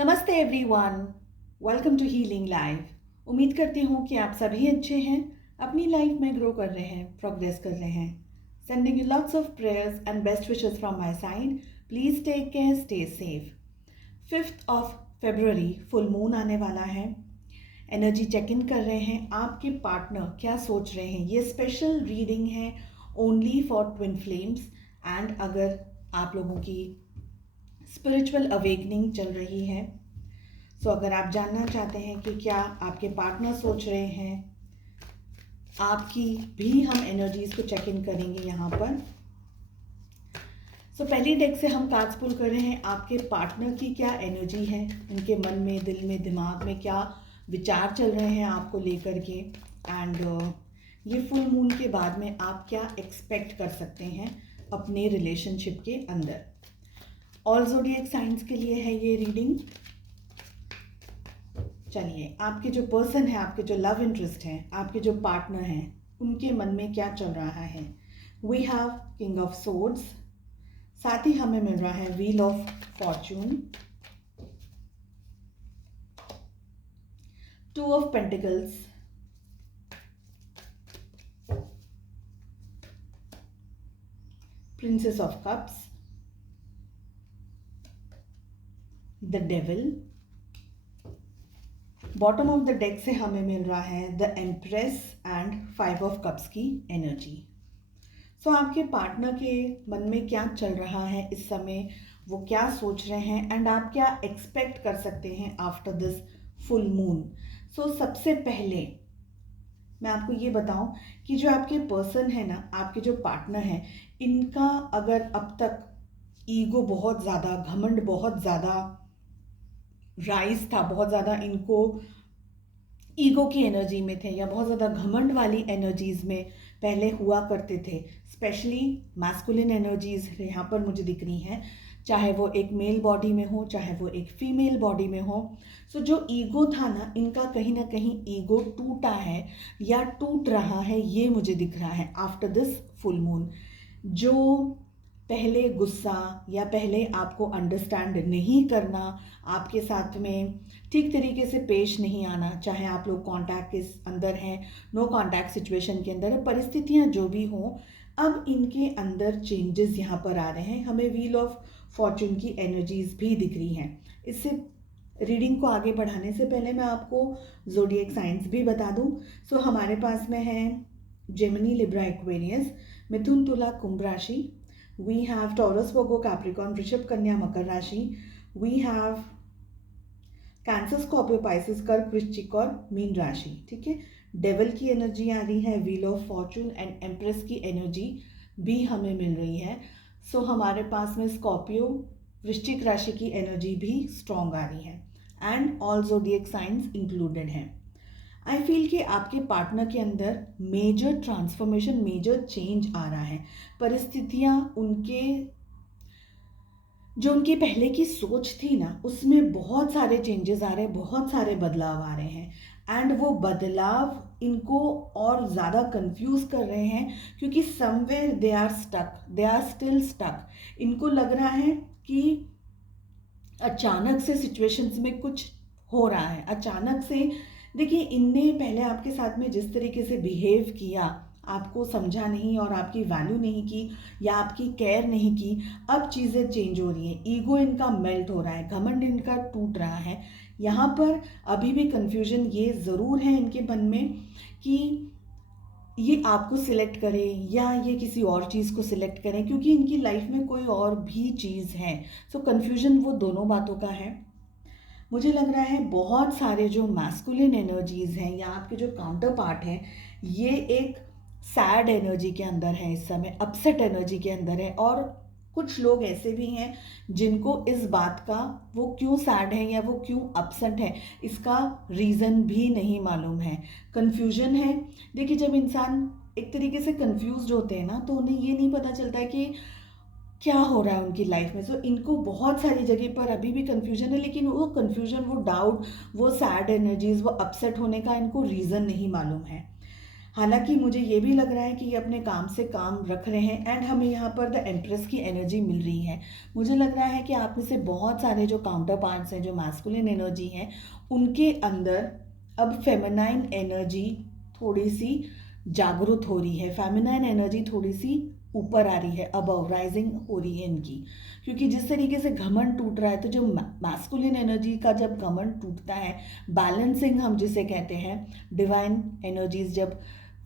नमस्ते everyone, welcome to healing life. उम्मीद करती हूँ कि आप सभी अच्छे हैं, अपनी लाइफ में ग्रो कर रहे हैं, प्रोग्रेस कर रहे हैं। Sending you lots of prayers and best wishes from my side. Please take care, stay safe. 5 फरवरी फुल मून आने वाला है। एनर्जी चेक इन कर रहे हैं, आपके पार्टनर क्या सोच रहे हैं। ये स्पेशल रीडिंग है only for twin flames. And अगर आप लोगों की स्पिरिचुअल अवेकनिंग चल रही है, सो अगर आप जानना चाहते हैं कि क्या आपके पार्टनर सोच रहे हैं, आपकी भी हम एनर्जीज को चेक इन करेंगे यहाँ पर। सो पहली डेक से हम कार्ड्स पुल कर रहे हैं, आपके पार्टनर की क्या एनर्जी है, उनके मन में, दिल में, दिमाग में क्या विचार चल रहे हैं आपको लेकर के। एंड ये फुल मून के बाद में आप क्या एक्सपेक्ट कर सकते हैं अपने रिलेशनशिप के अंदर। ऑल ज़ोडिएक साइंस के लिए है ये रीडिंग। चलिए, आपके जो पर्सन है, आपके जो लव इंटरेस्ट है, आपके जो पार्टनर हैं, उनके मन में क्या चल रहा है। We have king of swords, साथ ही हमें मिल रहा है wheel of fortune, 2 of pentacles, princess of cups, the devil. Bottom of the deck से हमें मिल रहा है the empress and 5 of cups की एनर्जी। सो आपके पार्टनर के मन में क्या चल रहा है इस समय, वो क्या सोच रहे हैं एंड आप क्या एक्सपेक्ट कर सकते हैं आफ्टर दिस फुल मून। सो सबसे पहले मैं आपको ये बताऊं कि जो आपके पर्सन है ना, आपके जो पार्टनर हैं, इनका अगर अब तक ईगो बहुत ज़्यादा, घमंड बहुत ज़्यादा राइज था, बहुत ज़्यादा इनको ईगो की एनर्जी में थे या बहुत ज़्यादा घमंड वाली एनर्जीज में पहले हुआ करते थे, स्पेशली मैस्कुलिन एनर्जीज यहाँ पर मुझे दिख रही हैं, चाहे वो एक मेल बॉडी में हो, चाहे वो एक फीमेल बॉडी में हो। सो जो ईगो था ना कहीं ईगो टूटा है या टूट रहा है, ये मुझे दिख रहा है आफ्टर दिस फुल मून। जो पहले गुस्सा या पहले आपको अंडरस्टैंड नहीं करना, आपके साथ में ठीक तरीके से पेश नहीं आना, चाहे आप लोग कांटेक्ट के अंदर हैं, नो कांटेक्ट सिचुएशन के अंदर है, परिस्थितियां जो भी हों, अब इनके अंदर चेंजेस यहाँ पर आ रहे हैं। हमें व्हील ऑफ फॉर्चून की एनर्जीज भी दिख रही हैं। इससे रीडिंग को आगे बढ़ाने से पहले मैं आपको ज़ोडिएक साइंस भी बता दूं। सो हमारे पास में है जेमिनी, लिब्रा, एक्वेरियस, मिथुन, तुला, कुंभ राशि। We have Taurus, Virgo, Capricorn, वृषभ, कन्या, मकर राशि। We have cancer, Scorpio, Pisces, कर्क, वृश्चिक और मीन राशि। ठीक है, डेविल की एनर्जी आ रही है, wheel of Fortune and empress की एनर्जी भी हमें मिल रही है। सो हमारे पास में स्कॉर्पियो, वृश्चिक राशि की एनर्जी भी स्ट्रॉन्ग आ रही है and all zodiac science included हैं। आई फील कि आपके पार्टनर के अंदर मेजर ट्रांसफॉर्मेशन, मेजर चेंज आ रहा है। परिस्थितियाँ उनकी पहले की सोच थी ना, उसमें बहुत सारे चेंजेस आ रहे हैं, बहुत सारे बदलाव आ रहे हैं एंड वो बदलाव इनको और ज़्यादा कंफ्यूज कर रहे हैं, क्योंकि somewhere they are stuck, they are still stuck. इनको लग रहा है कि अचानक से सिचुएशंस में कुछ हो रहा है, अचानक से। देखिए, इनने पहले आपके साथ में जिस तरीके से बिहेव किया, आपको समझा नहीं और आपकी वैल्यू नहीं की या आपकी केयर नहीं की, अब चीज़ें चेंज हो रही हैं, ईगो इनका मेल्ट हो रहा है, घमंड इनका टूट रहा है। यहाँ पर अभी भी कन्फ्यूजन ये ज़रूर है इनके मन में कि ये आपको सिलेक्ट करें या ये किसी और चीज़ को सिलेक्ट करें, क्योंकि इनकी लाइफ में कोई और भी चीज़ है। सो कन्फ्यूजन वो दोनों बातों का है। मुझे लग रहा है बहुत सारे जो मैस्कुलिन एनर्जीज हैं या आपके जो काउंटर पार्ट हैं, ये एक सैड एनर्जी के अंदर है इस समय, अपसेट एनर्जी के अंदर है। और कुछ लोग ऐसे भी हैं जिनको इस बात का, वो क्यों सैड है या वो क्यों अपसेट है, इसका रीज़न भी नहीं मालूम है, कन्फ्यूजन है। देखिए, जब इंसान एक तरीके से कन्फ्यूज्ड होते हैं ना, तो उन्हें ये नहीं पता चलता है कि क्या हो रहा है उनकी लाइफ में। सो इनको बहुत सारी जगह पर अभी भी कन्फ्यूजन है, लेकिन वो कन्फ्यूजन, वो डाउट, वो सैड एनर्जीज, वो अपसेट होने का इनको रीज़न नहीं मालूम है। हालांकि मुझे ये भी लग रहा है कि ये अपने काम से काम रख रहे हैं एंड हमें यहाँ पर द एम्प्रेस की एनर्जी मिल रही है। मुझे लग रहा है कि आप में से बहुत सारे जो काउंटर पार्ट्स हैं, जो मैस्कुलिन एनर्जी हैं, उनके अंदर अब फेमिनाइन एनर्जी थोड़ी सी जागरूक हो रही है, फेमिनाइन एनर्जी थोड़ी सी ऊपर आ रही है, अबव राइजिंग हो रही है इनकी। क्योंकि जिस तरीके से घमंड टूट रहा है, तो जो मैस्कुलिन एनर्जी का जब घमंड टूटता है, बैलेंसिंग हम जिसे कहते हैं, डिवाइन एनर्जीज जब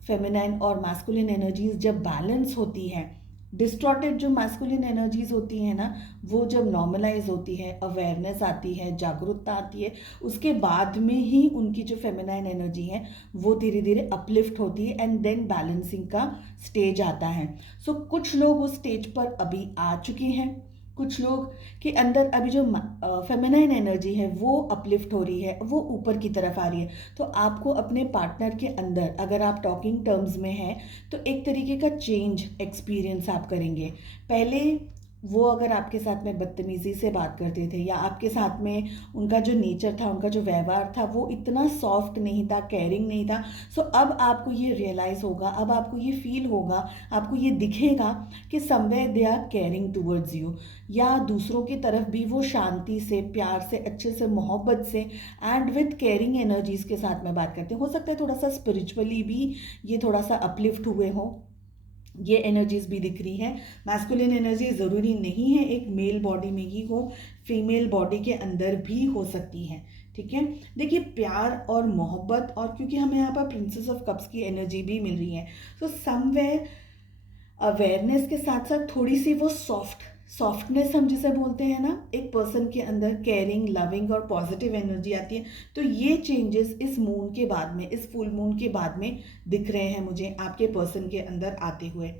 फेमिनाइन और मैस्कुलिन एनर्जीज जब बैलेंस होती है, डिस्टॉर्टेड जो मैस्कुलिन एनर्जीज होती है ना, वो जब नॉर्मलाइज होती है, अवेयरनेस आती है, जागरूकता आती है, उसके बाद में ही उनकी जो फेमिनाइन एनर्जी है वो धीरे धीरे अपलिफ्ट होती है एंड देन बैलेंसिंग का स्टेज आता है। सो कुछ लोग उस स्टेज पर अभी आ चुके हैं, कुछ लोग के अंदर अभी जो फेमिनाइन एनर्जी है वो अपलिफ्ट हो रही है, वो ऊपर की तरफ आ रही है। तो आपको अपने पार्टनर के अंदर, अगर आप टॉकिंग टर्म्स में हैं, तो एक तरीके का चेंज एक्सपीरियंस आप करेंगे। पहले वो अगर आपके साथ में बदतमीज़ी से बात करते थे, या आपके साथ में उनका जो नेचर था, उनका जो व्यवहार था, वो इतना सॉफ्ट नहीं था, केयरिंग नहीं था। सो अब आपको ये रियलाइज़ होगा, अब आपको ये फील होगा, आपको ये दिखेगा कि somewhere they are caring towards you, या दूसरों की तरफ भी वो शांति से, प्यार से, अच्छे से, मोहब्बत से एंड विथ केयरिंग एनर्जीज़ के साथ में बात करते हैं। हो सकता है थोड़ा सा स्पिरिचुअली भी ये थोड़ा सा अपलिफ्ट हुए हों, ये एनर्जीज भी दिख रही हैं। मैस्कुलिन एनर्जी ज़रूरी नहीं है एक मेल बॉडी में ही हो, फीमेल बॉडी के अंदर भी हो सकती है। ठीक है, देखिए प्यार और मोहब्बत, और क्योंकि हमें यहाँ पर प्रिंसेस ऑफ कप्स की एनर्जी भी मिल रही है, तो समवेयर अवेयरनेस के साथ साथ थोड़ी सी वो सॉफ्टनेस हम जिसे बोलते हैं ना, एक पर्सन के अंदर केयरिंग, लविंग और पॉजिटिव एनर्जी आती है। तो ये चेंजेस इस मून के बाद में, इस फुल मून के बाद में दिख रहे हैं मुझे आपके पर्सन के अंदर आते हुए।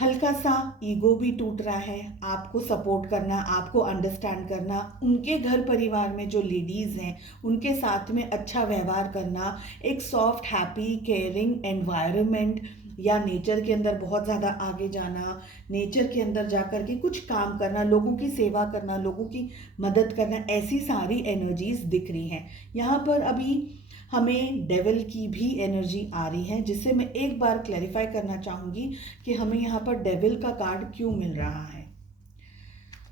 हल्का सा ईगो भी टूट रहा है, आपको सपोर्ट करना, आपको अंडरस्टैंड करना, उनके घर परिवार में जो लेडीज़ हैं उनके साथ में अच्छा व्यवहार करना, एक सॉफ्ट हैप्पी केयरिंग एनवायरनमेंट, या नेचर के अंदर बहुत ज़्यादा आगे जाना, नेचर के अंदर जा कर के कुछ काम करना, लोगों की सेवा करना, लोगों की मदद करना, ऐसी सारी एनर्जीज दिख रही हैं। यहाँ पर अभी हमें डेविल की भी एनर्जी आ रही है, जिससे मैं एक बार क्लैरिफाई करना चाहूँगी कि हमें यहाँ पर डेविल का कार्ड क्यों मिल रहा है।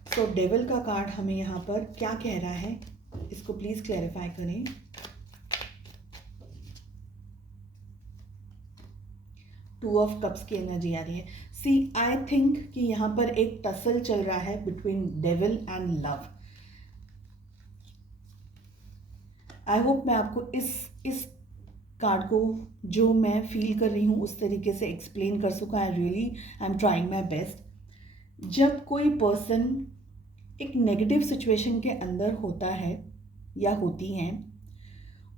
तो डेविल का कार्ड हमें यहाँ पर क्या कह रहा है, इसको प्लीज़ क्लैरिफाई करें। टू ऑफ कप्स की एनर्जी आ रही है। सी आई थिंक कि यहाँ पर एक टसल चल रहा है between devil and love. I hope मैं आपको इस कार्ड को जो मैं फील कर रही हूँ उस तरीके से एक्सप्लेन कर सकूँ। I really I am trying my best. जब कोई पर्सन एक नेगेटिव सिचुएशन के अंदर होता है या होती हैं,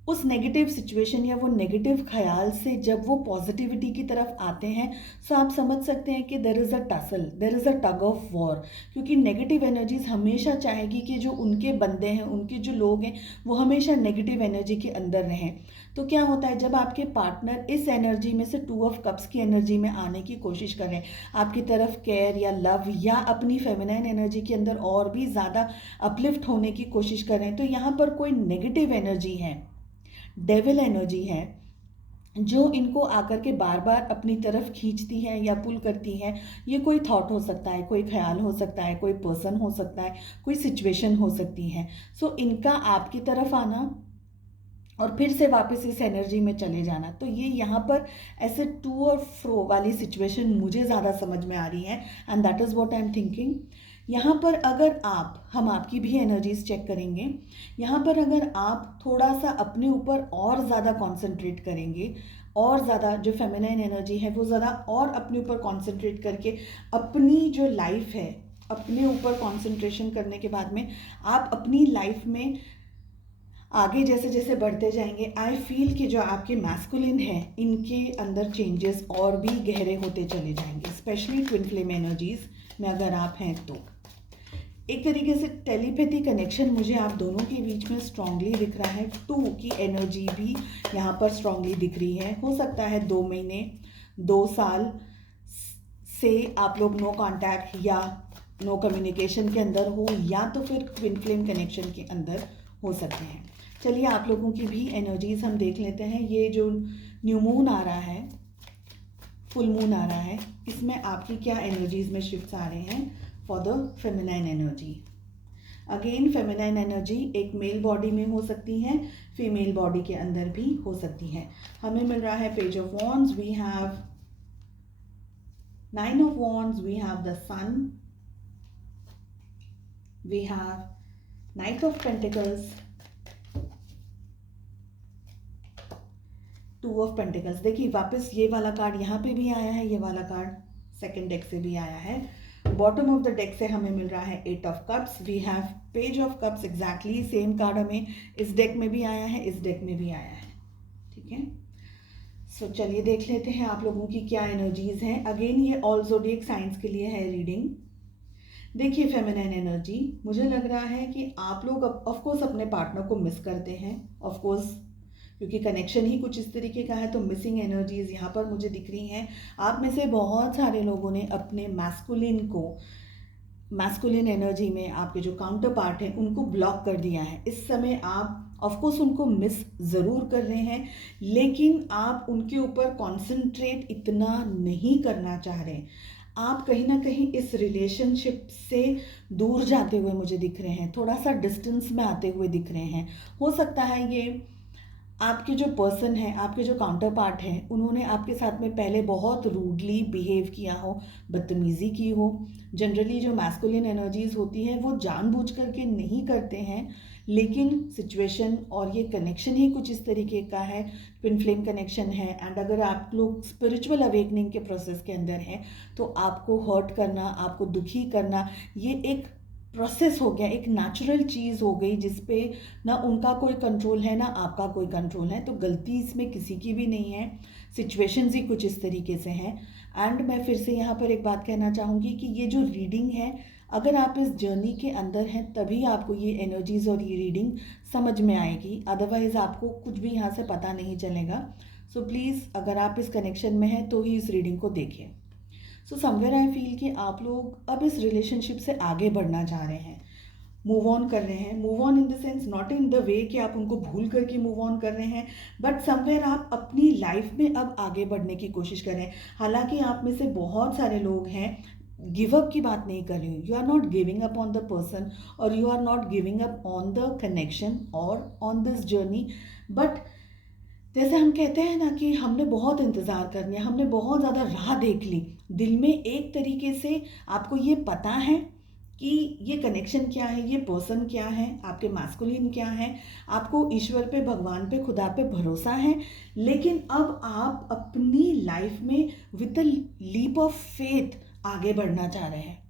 उस नेगेटिव सिचुएशन या वो नेगेटिव ख्याल से जब वो पॉजिटिविटी की तरफ आते हैं, सो आप समझ सकते हैं कि there is a tussle, there is a tug of war. क्योंकि नेगेटिव एनर्जीज हमेशा चाहेगी कि जो उनके बंदे हैं, उनके जो लोग हैं, वो हमेशा नेगेटिव एनर्जी के अंदर रहें। तो क्या होता है, जब आपके पार्टनर इस एनर्जी में से टू ऑफ कप्स की एनर्जी में आने की कोशिश करें, आपकी तरफ केयर या लव या अपनी फेमिनाइन एनर्जी के अंदर और भी ज़्यादा अपलिफ्ट होने की कोशिश करें, तो यहाँ पर कोई नेगेटिव एनर्जी है, डेविल एनर्जी है, जो इनको आकर के बार बार अपनी तरफ खींचती है या पुल करती है। ये कोई थॉट हो सकता है, कोई ख्याल हो सकता है, कोई पर्सन हो सकता है, कोई सिचुएशन हो सकती है। सो इनका आपकी तरफ आना और फिर से वापस इस एनर्जी में चले जाना, तो ये यहाँ पर ऐसे टू और फ्रो वाली सिचुएशन मुझे ज़्यादा समझ में आ रही है and that is what I am thinking. यहाँ पर अगर हम आपकी भी एनर्जीज चेक करेंगे, यहाँ पर अगर आप थोड़ा सा अपने ऊपर और ज़्यादा कॉन्सेंट्रेट करेंगे, और ज़्यादा जो फेमिनाइन एनर्जी है वो ज़्यादा और अपने ऊपर कॉन्सेंट्रेट करके अपनी जो लाइफ है, अपने ऊपर कॉन्सेंट्रेशन करने के बाद में आप अपनी लाइफ में आगे जैसे जैसे बढ़ते जाएंगे, आई फील कि जो आपके मैस्कुलिन है इनके अंदर चेंजेस और भी गहरे होते चले जाएंगे, स्पेशली ट्विन फ्लेम एनर्जीज में अगर आप हैं तो। एक तरीके से टेलीपैथी कनेक्शन मुझे आप दोनों के बीच में स्ट्रांगली दिख रहा है। टू की एनर्जी भी यहाँ पर स्ट्रांगली दिख रही है। हो सकता है 2 महीने 2 साल से आप लोग नो कांटेक्ट या नो कम्युनिकेशन के अंदर हो, या तो फिर ट्विन फ्लेम कनेक्शन के अंदर हो सकते हैं। चलिए आप लोगों की भी एनर्जीज हम देख लेते हैं। ये जो न्यू मून आ रहा है, फुल मून आ रहा है, इसमें आपकी क्या एनर्जीज में शिफ्ट्स आ रहे हैं for the feminine energy. Again feminine energy एक मेल बॉडी में हो सकती है, फीमेल बॉडी के अंदर भी हो सकती है। हमें मिल रहा है page of wands, we have 9 of wands, we have the sun, we have knight of pentacles, 2 of pentacles। देखिए वापस ये वाला कार्ड यहाँ पे भी आया है, ये वाला कार्ड सेकंड डेक से भी आया है। बॉटम ऑफ द डेक से हमें मिल रहा है 8 of cups, we have page of cups, exactly same card हमें इस डेक में भी आया है, इस डेक में भी आया है। ठीक है, सो चलिए देख लेते हैं आप लोगों की क्या एनर्जीज हैं। अगेन ये ऑल ज़ोडिएक साइंस के लिए है रीडिंग। देखिए फेमिनाइन एनर्जी, मुझे लग रहा है कि आप लोग ऑफ कोर्स अपने पार्टनर को मिस करते हैं, ऑफ कोर्स क्योंकि कनेक्शन ही कुछ इस तरीके का है, तो मिसिंग एनर्जीज यहाँ पर मुझे दिख रही हैं। आप में से बहुत सारे लोगों ने अपने मैस्कुलिन एनर्जी में आपके जो काउंटर पार्ट हैं उनको ब्लॉक कर दिया है। इस समय आप ऑफ कोर्स उनको मिस ज़रूर कर रहे हैं, लेकिन आप उनके ऊपर कॉन्सेंट्रेट इतना नहीं करना चाह रहे। आप कहीं ना कहीं इस रिलेशनशिप से दूर जाते हुए मुझे दिख रहे हैं, थोड़ा सा डिस्टेंस में आते हुए दिख रहे हैं। हो सकता है ये आपके जो पर्सन है, आपके जो काउंटर पार्ट हैं, उन्होंने आपके साथ में पहले बहुत रूडली बिहेव किया हो, बदतमीज़ी की हो। जनरली जो मैस्कुलिन एनर्जीज होती हैं वो जानबूझ करके नहीं करते हैं, लेकिन सिचुएशन और ये कनेक्शन ही कुछ इस तरीके का है, ट्विन फ्लेम कनेक्शन है। एंड अगर आप लोग स्पिरिचुअल अवेकनिंग के प्रोसेस के अंदर हैं तो आपको हर्ट करना, आपको दुखी करना, ये एक प्रोसेस हो गया, एक नेचुरल चीज़ हो गई जिस पे ना उनका कोई कंट्रोल है ना आपका कोई कंट्रोल है। तो गलती इसमें किसी की भी नहीं है, सिचुएशंस ही कुछ इस तरीके से हैं। एंड मैं फिर से यहाँ पर एक बात कहना चाहूँगी कि ये जो रीडिंग है, अगर आप इस जर्नी के अंदर हैं तभी आपको ये एनर्जीज और ये रीडिंग समझ में आएगी, अदरवाइज़ आपको कुछ भी यहाँ से पता नहीं चलेगा। सो प्लीज़ अगर आप इस कनेक्शन में हैं तो ही इस रीडिंग को देखिए। सो समवेयर आई फील कि आप लोग अब इस रिलेशनशिप से आगे बढ़ना चाह रहे हैं, मूव ऑन कर रहे हैं। Move on in the sense not in the way कि आप उनको भूल करके मूव ऑन कर रहे हैं, बट समवेयर आप अपनी लाइफ में अब आगे बढ़ने की कोशिश कर रहे हैं। हालांकि आप में से बहुत सारे लोग हैं, गिव अप की बात नहीं कर रही हूँ, you are not giving up on the person और you are not giving up on the connection और ऑन दिस जर्नी, बट जैसे हम कहते हैं ना कि हमने बहुत इंतज़ार कर लिया, हमने बहुत ज़्यादा राह देख ली, दिल में एक तरीके से आपको ये पता है कि ये कनेक्शन क्या है, ये पर्सन क्या है, आपके मैस्कुलिन क्या है, आपको ईश्वर पे, भगवान पे, खुदा पे भरोसा है। लेकिन अब आप अपनी लाइफ में with a leap of faith आगे बढ़ना चाह रहे हैं,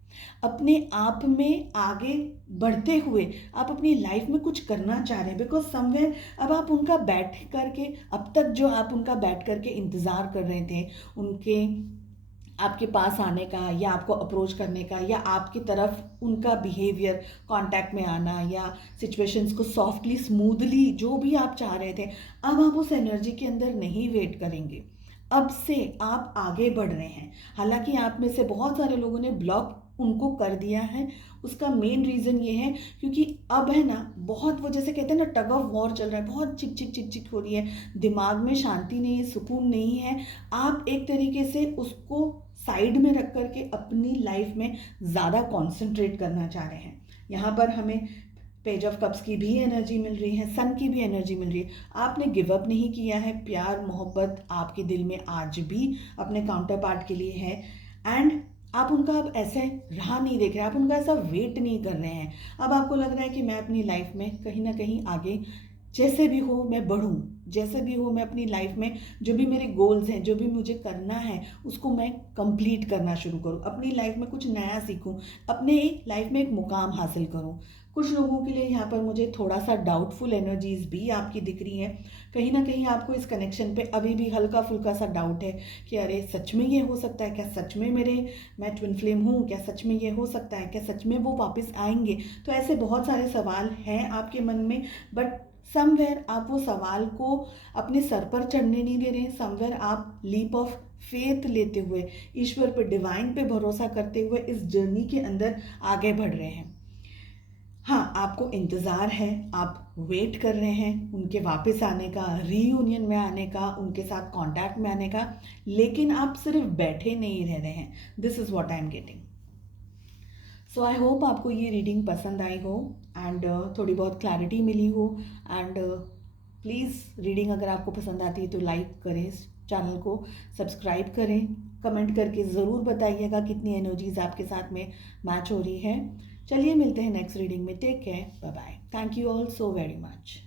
अपने आप में आगे बढ़ते हुए आप अपनी लाइफ में कुछ करना चाह रहे हैं। बिकॉज समवेयर अब आप उनका बैठ करके, अब तक जो आप उनका बैठ करके इंतज़ार कर रहे थे उनके आपके पास आने का या आपको अप्रोच करने का या आपकी तरफ उनका बिहेवियर, कांटेक्ट में आना या सिचुएशंस को सॉफ्टली स्मूथली जो भी आप चाह रहे थे, अब आप उस एनर्जी के अंदर नहीं वेट करेंगे, अब से आप आगे बढ़ रहे हैं। हालांकि आप में से बहुत सारे लोगों ने ब्लॉक उनको कर दिया है, उसका मेन रीज़न ये है क्योंकि अब है ना बहुत, वो जैसे कहते हैं ना टग ऑफ वॉर चल रहा है, बहुत चिक चिक चिक चिक हो रही है, दिमाग में शांति नहीं है, सुकून नहीं है। आप एक तरीके से उसको साइड में रख करके अपनी लाइफ में ज़्यादा कॉन्सेंट्रेट करना चाह रहे हैं। यहाँ पर हमें पेज ऑफ कप्स की भी एनर्जी मिल रही है, सन की भी एनर्जी मिल रही है। आपने गिव अप नहीं किया है, प्यार मोहब्बत आपके दिल में आज भी अपने काउंटर पार्ट के लिए है। एंड आप उनका अब ऐसे राह नहीं देख रहे, आप उनका ऐसा वेट नहीं कर रहे हैं। अब आपको लग रहा है कि मैं अपनी लाइफ में कहीं ना कहीं आगे, जैसे भी हो मैं बढ़ूं, जैसे भी हो मैं अपनी लाइफ में जो भी मेरे गोल्स हैं, जो भी मुझे करना है उसको मैं कंप्लीट करना शुरू करूं, अपनी लाइफ में कुछ नया सीखूं, अपने लाइफ में एक मुकाम हासिल करूं। कुछ लोगों के लिए यहाँ पर मुझे थोड़ा सा डाउटफुल एनर्जीज भी आपकी दिख रही हैं। कहीं ना कहीं आपको इस कनेक्शन पे अभी भी हल्का फुल्का सा डाउट है कि अरे सच में ये हो सकता है क्या, सच में मैं ट्विन फ्लेम हूँ क्या, सच में ये हो सकता है क्या, सच में वो वापस आएंगे। तो ऐसे बहुत सारे सवाल हैं आपके मन में, बट समवेयर आप वो सवाल को अपने सर पर चढ़ने नहीं दे रहे हैं। समवेयर आप लीप ऑफ फेथ लेते हुए, ईश्वर पे, डिवाइन पे भरोसा करते हुए इस जर्नी के अंदर आगे बढ़ रहे हैं। हाँ, आपको इंतज़ार है, आप वेट कर रहे हैं उनके वापस आने का, रीयूनियन में आने का, उनके साथ कॉन्टैक्ट में आने का, लेकिन आप सिर्फ बैठे नहीं रह रहे हैं। This is what I am getting. So I hope आपको ये रीडिंग पसंद आई हो एंड थोड़ी बहुत क्लैरिटी मिली हो। एंड प्लीज़ रीडिंग अगर आपको पसंद आती है तो लाइक करें, चैनल को सब्सक्राइब करें, कमेंट करके ज़रूर बताइएगा कितनी एनर्जीज आपके साथ में मैच हो रही है। चलिए मिलते हैं नेक्स्ट रीडिंग में। Take care, bye bye. Thank you all so very much.